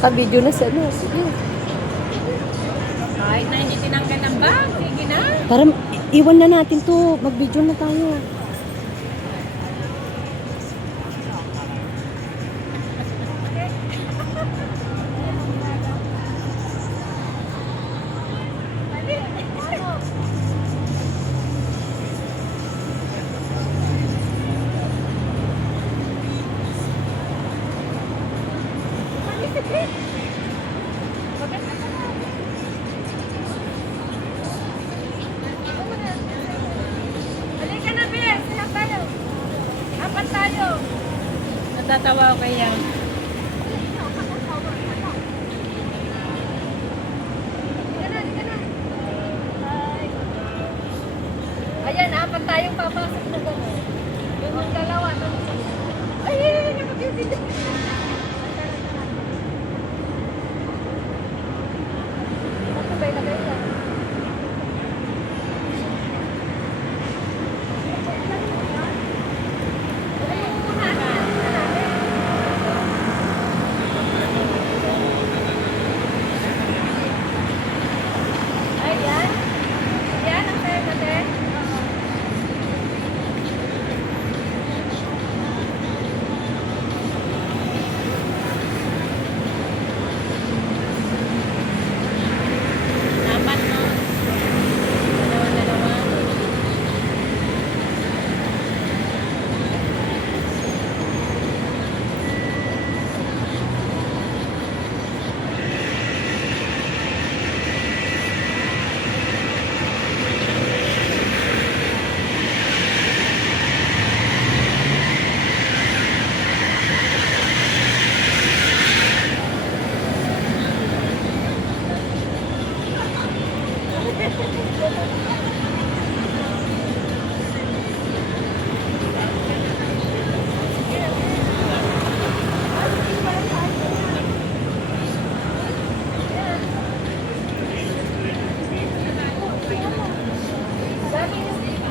Naka-video na sa ano. Sige. Kahit na hindi tinanggal ng bag, sige na. Tara, iwan na natin to. Mag-video na tayo. Halika na, Bes. Silang tayo. Apat tayo. Natatawa ko kaya. Ayan, apat tayong papasok na gano'n. Yung ang dalawa. Ay, mag-ibig. Sabay-sabay lang. Ayan. Ayan, ang tayo natin. Apat, no? Dalawa.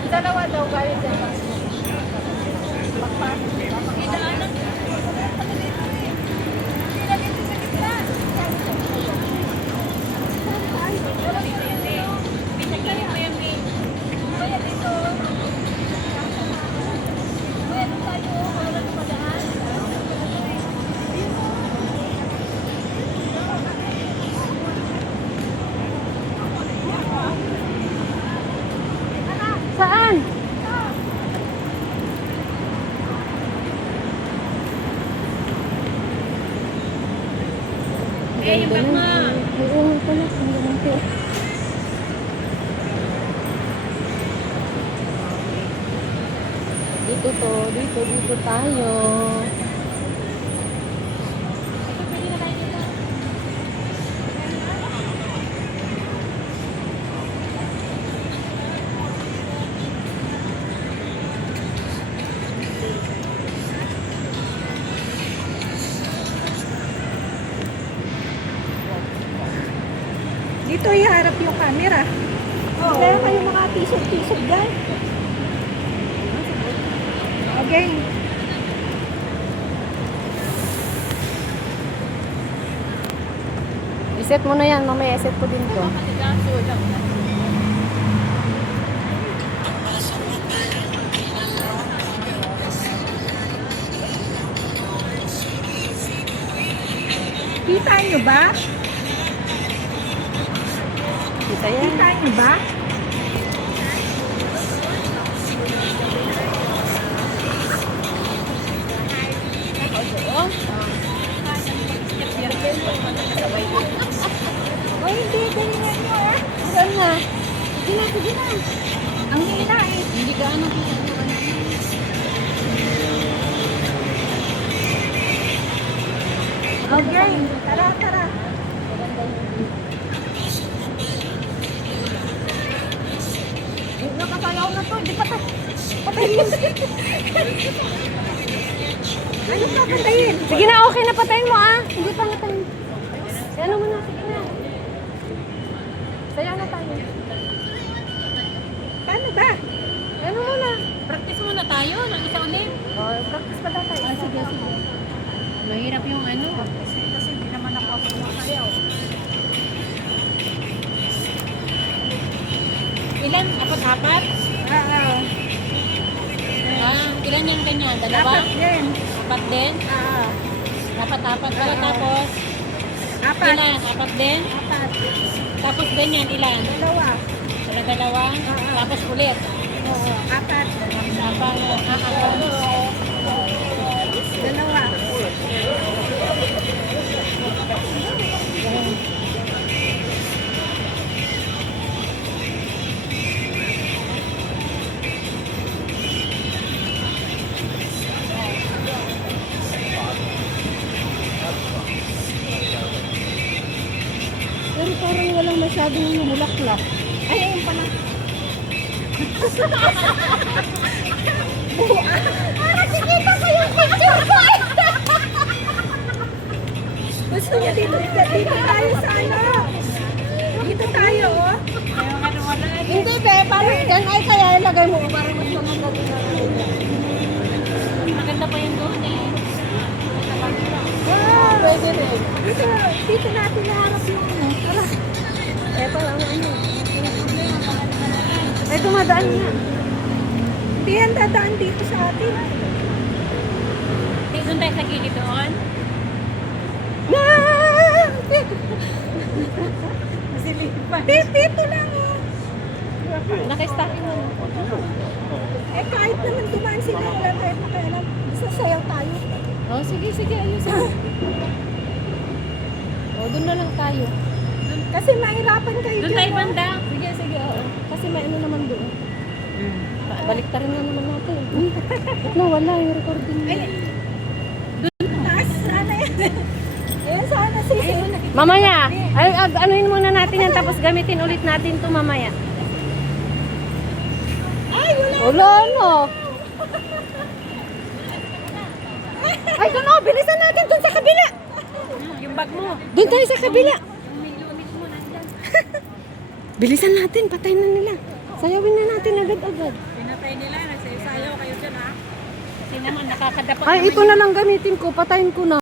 Dalawa daw kayo dyan. Idaanan. Dito sa gitna. Pinagkaya mo yung main. Kaya dito. Kaya doon tayo. Wala na madaan. Saan? Eh, yung bag mo. Oo, pala. Ang ganda. Dito tayo. Dito iharap yung camera. Meron kayong mga t-shirt dyan. Okay. Iset mo na yan. Mamaya iset ko din to. Kita nyo ba? Kita yan. Kita nyo ba? Ay, hindi. Galingan nyo Saan na? Sige na. Ang hina eh. Hindi ka ano Okay. Tara. Nakasayaw na to. Hindi patay. Patayin mo. Ano pa patayin? Sige na, okay na. Patayin mo ah. Hindi pa patayin. Ano mo na? Sige na. Saya na tayo. Paano ba? Ano mo na? Practice muna tayo ng isa ulit. Oh, practice pa daw tayo. Sige. Mahirap yung ano. Kasi hindi naman ako Ilan? Apat-apat? Oo. Ilan yung kanya? Dalawa? Apat din. Apat din? Oo. Apat-apat pala tapos? Apat. Ilan? Apat din? Apat. Tapos ganyan, ilan? Dalawa. Dalawa? Tapos ulit. Oo. Apat. Apat. Dalawa. Pero parang walang masyadong lumulaklak. Ay, ayun pala. Nakikita ko yung picture ko eh. Gusto niya dito tayo sa ano? Dito tayo, oh. Hindi be, parang yan ay kaya ilagay mo. Parang mas maganda din na. Maganda pa yung doon eh. Wow. Pwede rin. Dito natin naharap yung ano. Tara. Eh, parang ano. Eh, dumadaan nga. Hindi yan dadaan dito sa atin. Doon tayo sa gilid doon. Dito lang, oh. Naka-stocking mo. Eh, kahit naman dumaan sila, wala tayo pakialam. Sasayaw tayo. Oh, sige, sige, ayusin mo. Oh, doon na lang tayo. Kasi mahirapan kayo Doon tayo dyan, oh. banda. Sige, sige, oo. Kasi may ano naman doon. Balik ta rin na naman natin. Ba't nawala yung recording niya? Taas, sana yan. Ayan, sana sisi. Mamaya, anuhin muna natin yan tapos gamitin ulit natin to mamaya. Ay, wala. Wala no. Ay, doon oh, bilisan natin doon sa kabila. Yung bag mo. Doon tayo sa kabila. Yung may lunit mo nandyan. Bilisan natin, patay na nila. Sayawin na natin agad-agad. Pinatay nila. Nagsayo-sayo kayo dyan ha. Kasi naman nakakadapa. Ay, ito na lang gamitin ko, patayin ko na.